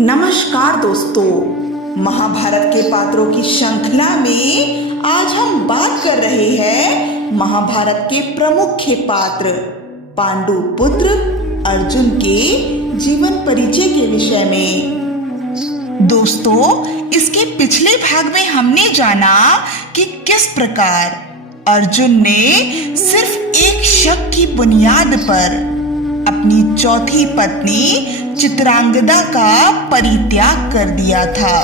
नमस्कार दोस्तों, महाभारत के पात्रों की श्रृंखला में आज हम बात कर रहे हैं महाभारत के प्रमुख पात्र पांडु पुत्र अर्जुन के जीवन परिचय के विषय में। दोस्तों, इसके पिछले भाग में हमने जाना कि किस प्रकार अर्जुन ने सिर्फ एक शक की बुनियाद पर अपनी चौथी पत्नी चित्रांगदा का परित्याग कर दिया था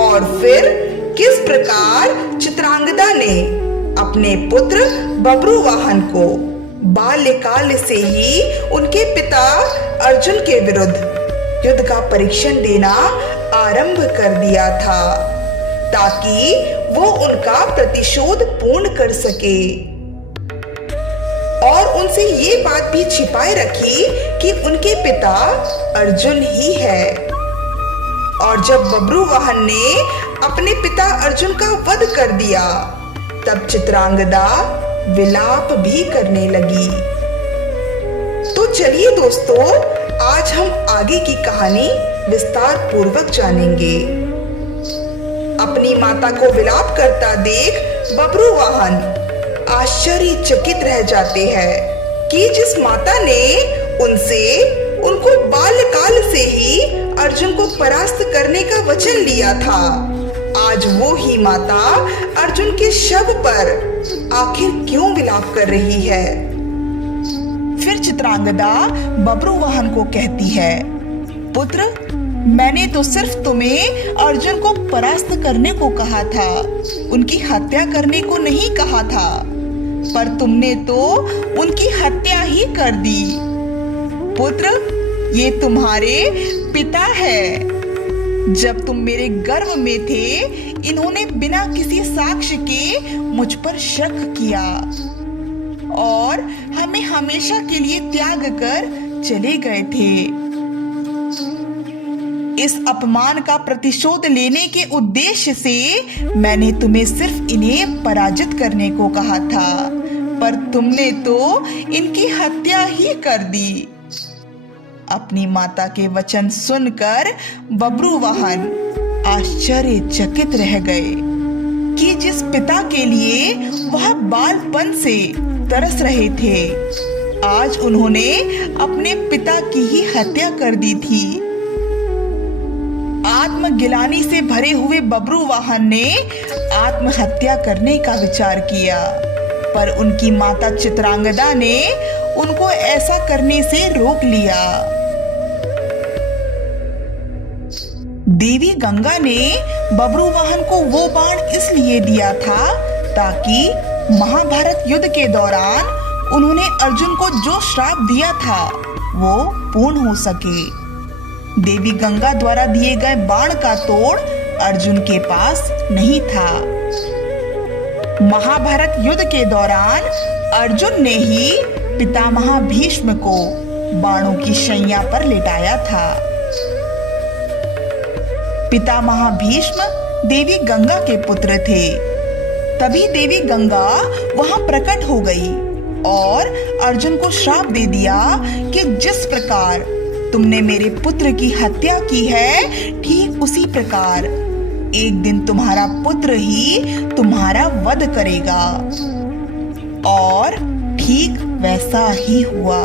और फिर किस प्रकार चित्रांगदा ने अपने पुत्र बब्रुवाहन को बाल्यकाल से ही उनके पिता अर्जुन के विरुद्ध युद्ध का परीक्षण देना आरंभ कर दिया था ताकि वो उनका प्रतिशोध पूर्ण कर सके, और उनसे ये बात भी छिपाए रखी कि उनके पिता अर्जुन ही है। और जब बब्रुवाहन ने अपने पिता अर्जुन का वध कर दिया तब चित्रांगदा विलाप भी करने लगी। तो चलिए दोस्तों, आज हम आगे की कहानी विस्तार पूर्वक जानेंगे। अपनी माता को विलाप करता देख बब्रुवाहन आश्चर्यचकित रह जाते हैं कि जिस माता ने उनको बाल्यकाल से ही अर्जुन को परास्त करने का वचन लिया था, आज वो ही माता अर्जुन के शव पर आखिर क्यों विलाप कर रही है। फिर चित्रांगदा बब्रुवाहन को कहती है, पुत्र, मैंने तो सिर्फ तुम्हें अर्जुन को परास्त करने को कहा था, उनकी हत्या करने को नहीं कहा था, पर तुमने तो उनकी हत्या ही कर दी। पुत्र, ये तुम्हारे पिता है। जब तुम मेरे गर्भ में थे, इन्होंने बिना किसी साक्ष्य के मुझ पर शक किया और हमें हमेशा के लिए त्याग कर चले गए थे। इस अपमान का प्रतिशोध लेने के उद्देश्य से मैंने तुम्हें सिर्फ इन्हें पराजित करने को कहा था, पर तुमने तो इनकी हत्या ही कर दी। अपनी माता के वचन सुनकर बब्रुवाहन आश्चर्यचकित रह गए कि जिस पिता के लिए वह बालपन से तरस रहे थे, आज उन्होंने अपने पिता की ही हत्या कर दी थी। आत्मगिलानी से भरे हुए बब्रुवाहन ने आत्महत्या करने का विचार किया, पर उनकी माता चित्रांगदा ने उनको ऐसा करने से रोक लिया। देवी गंगा ने बब्रुवाहन को वो बाण इसलिए दिया था ताकि महाभारत युद्ध के दौरान उन्होंने अर्जुन को जो श्राप दिया था वो पूर्ण हो सके। देवी गंगा द्वारा दिए गए बाण का तोड़ अर्जुन के पास नहीं था। महाभारत युद्ध के दौरान अर्जुन ने ही पितामह भीष्म को बाणों की शैया पर लिटाया था। पितामह भीष्म देवी गंगा के पुत्र थे। तभी देवी गंगा वहां प्रकट हो गई और अर्जुन को श्राप दे दिया कि जिस प्रकार तुमने मेरे पुत्र की हत्या की है, ठीक उसी प्रकार एक दिन तुम्हारा पुत्र ही तुम्हारा वध करेगा। और ठीक वैसा ही हुआ।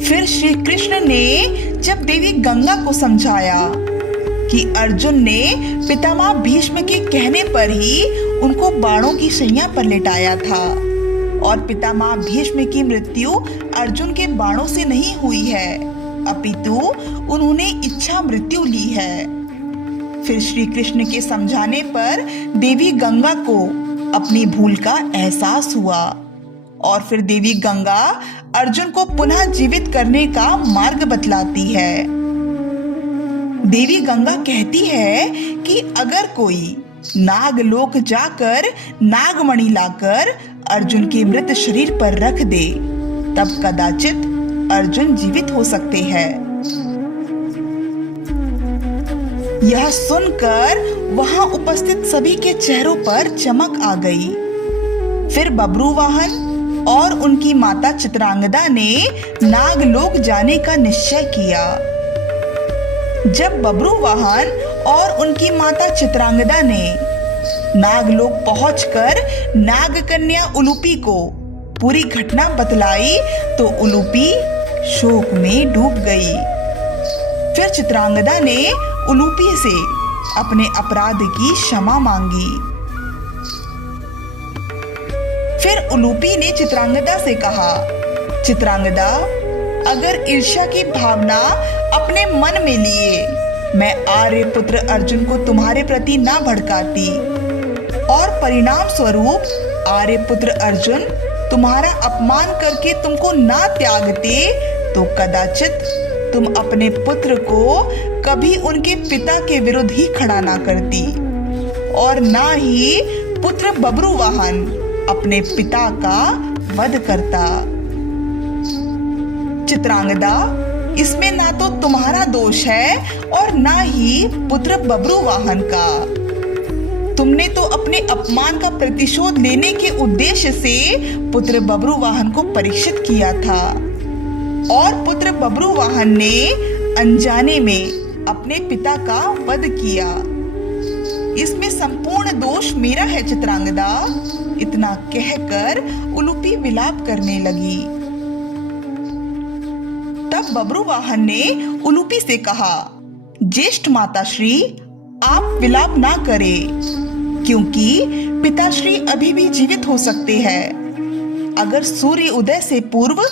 फिर श्री कृष्ण ने जब देवी गंगा को समझाया कि अर्जुन ने पितामह भीष्म के कहने पर ही उनको बाणों की शैया पर लिटाया था और पितामह भीष्म की मृत्यु अर्जुन के बाणों से नहीं हुई है, अपितु उन्होंने इच्छा मृत्यु ली है। फिर श्री कृष्ण के समझाने पर देवी गंगा को अपनी भूल का एहसास हुआ और फिर देवी गंगा अर्जुन को पुनः जीवित करने का मार्ग बतलाती है। देवी गंगा कहती है कि अगर कोई नागलोक जाकर नागमणि लाकर अर्जुन के मृत शरीर पर रख दे, तब कदाचित अर्जुन जीवित हो सकते हैं। यह सुनकर वहां उपस्थित सभी के चेहरों पर चमक आ गई। फिर बब्रुवाहन और उनकी माता चित्रांगदा ने नागलोक जाने का निश्चय किया। जब बब्रुवाहन और उनकी माता चित्रांगदा ने नागलोक पहुंचकर नागकन्या उलूपी को पूरी घटना बतलाई तो उलूपी शोक में डूब गई। फिर चित्रांगदा ने उलूपी से अपने अपराध की क्षमा मांगी। फिर उलूपी ने चित्रांगदा से कहा, चित्रांगदा, अगर ईर्ष्या की भावना अपने मन में लिए मैं आर्यपुत्र अर्जुन को तुम्हारे प्रति ना भड़काती और परिणाम स्वरूप आर्यपुत्र अर्जुन तुम्हारा अपमान करके तुमको ना त्यागते तो कदाचित तुम अपने पुत्र को कभी उनके पिता के विरुद्ध ही खड़ा ना करती और ना ही पुत्र बब्रुवाहन अपने पिता का वध करता। चित्रांगदा, इसमें ना तो तुम्हारा दोष है और ना ही पुत्र बब्रुवाहन का। तुमने तो अपने अपमान का प्रतिशोध लेने के उद्देश्य से पुत्र बब्रुवाहन को परीक्षित किया था और पुत्र बब्रुवाहन ने अनजाने में अपने पिता का वध किया। इसमें संपूर्ण दोष मेरा है चित्रांगदा। इतना कहकर उलूपी विलाप करने लगी। तब बब्रुवाहन ने उलूपी से कहा, ज्येष्ठ माताश्री, आप विलाप ना करें, क्योंकि पिताश्री अभी भी जीवित हो सकते हैं। अगर सूर्य उदय से पूर्व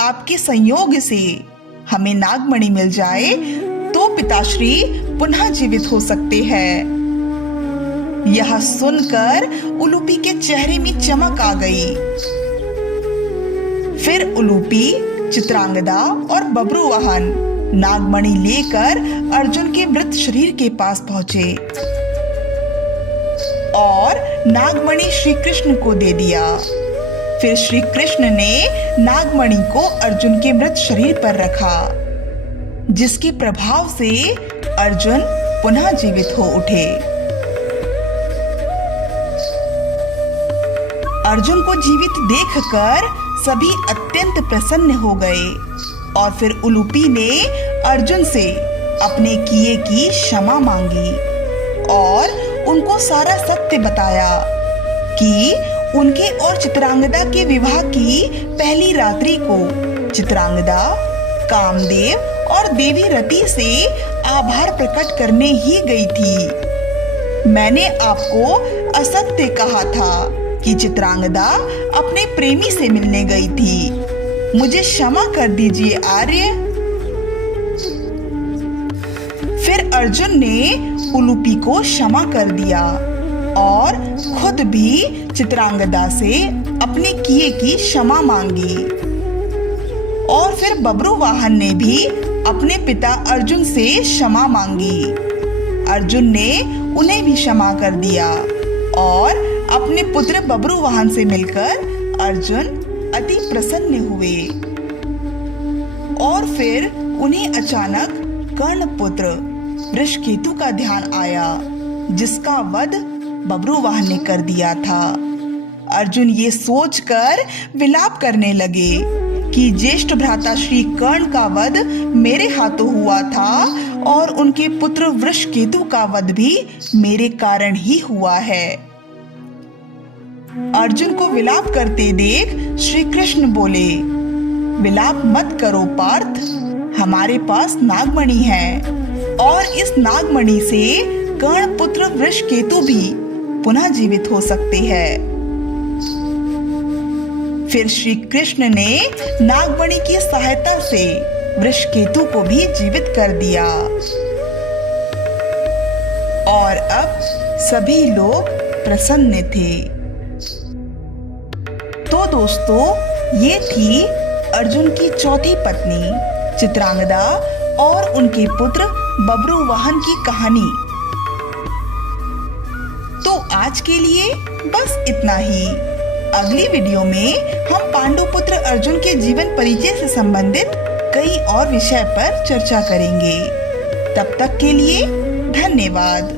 आपके संयोग से हमें नागमणि मिल जाए तो पिताश्री पुनः जीवित हो सकते हैं। यह सुनकर उलूपी के चेहरे में चमक आ गई। फिर उलूपी, चित्रांगदा और बब्रुवाहन नागमणि लेकर अर्जुन के मृत शरीर के पास पहुंचे और नागमणि श्री कृष्ण को दे दिया। फिर श्री कृष्ण ने नागमणि को अर्जुन के मृत शरीर पर रखा, जिसके प्रभाव से अर्जुन पुनः जीवित हो उठे। अर्जुन को जीवित देखकर सभी अत्यंत प्रसन्न हो गए और फिर उलूपी ने अर्जुन से अपने किए की क्षमा मांगी और उनको सारा सत्य बताया कि उनके और चित्रांगदा के विवाह की पहली रात्रि को चित्रांगदा कामदेव और देवी रति से आभार प्रकट करने ही गई थी। मैंने आपको असत्य कहा था कि चित्रांगदा अपने प्रेमी से मिलने गई थी। मुझे क्षमा कर दीजिए आर्य। फिर अर्जुन ने उलूपी को क्षमा कर दिया और खुद भी चित्रांगदा से अपने किए की क्षमा मांगी। और फिर बब्रुवाहन ने भी अपने पिता अर्जुन से क्षमा मांगी। अर्जुन ने उन्हें भी क्षमा कर दिया और अपने पुत्र बब्रुवाहन से मिलकर अर्जुन अति प्रसन्न हुए। और फिर उन्हें अचानक कर्णपुत्र वृषकेतु का ध्यान आया, जिसका वध बब्रुवाहन ने कर दिया था। अर्जुन ये सोचकर विलाप करने लगे कि ज्येष्ठ भ्राता श्री कर्ण का वध मेरे हाथों हुआ था और उनके पुत्र वृषकेतु का वध भी मेरे कारण ही हुआ है। अर्जुन को विलाप करते देख श्री कृष्ण बोले, विलाप मत करो पार्थ, हमारे पास नागमणि है और इस नागमणि से कर्ण पुत्र वृषकेतु भी पुनः जीवित हो सकते हैं। फिर श्री कृष्ण ने नागमणि की सहायता से वृषकेतु को भी जीवित कर दिया और अब सभी लोग प्रसन्न थे। तो दोस्तों, ये थी अर्जुन की चौथी पत्नी चित्रांगदा और उनके पुत्र बब्रुवाहन की कहानी। तो आज के लिए बस इतना ही। अगली वीडियो में हम पांडुपुत्र अर्जुन के जीवन परिचय से संबंधित कई और विषय पर चर्चा करेंगे। तब तक के लिए धन्यवाद।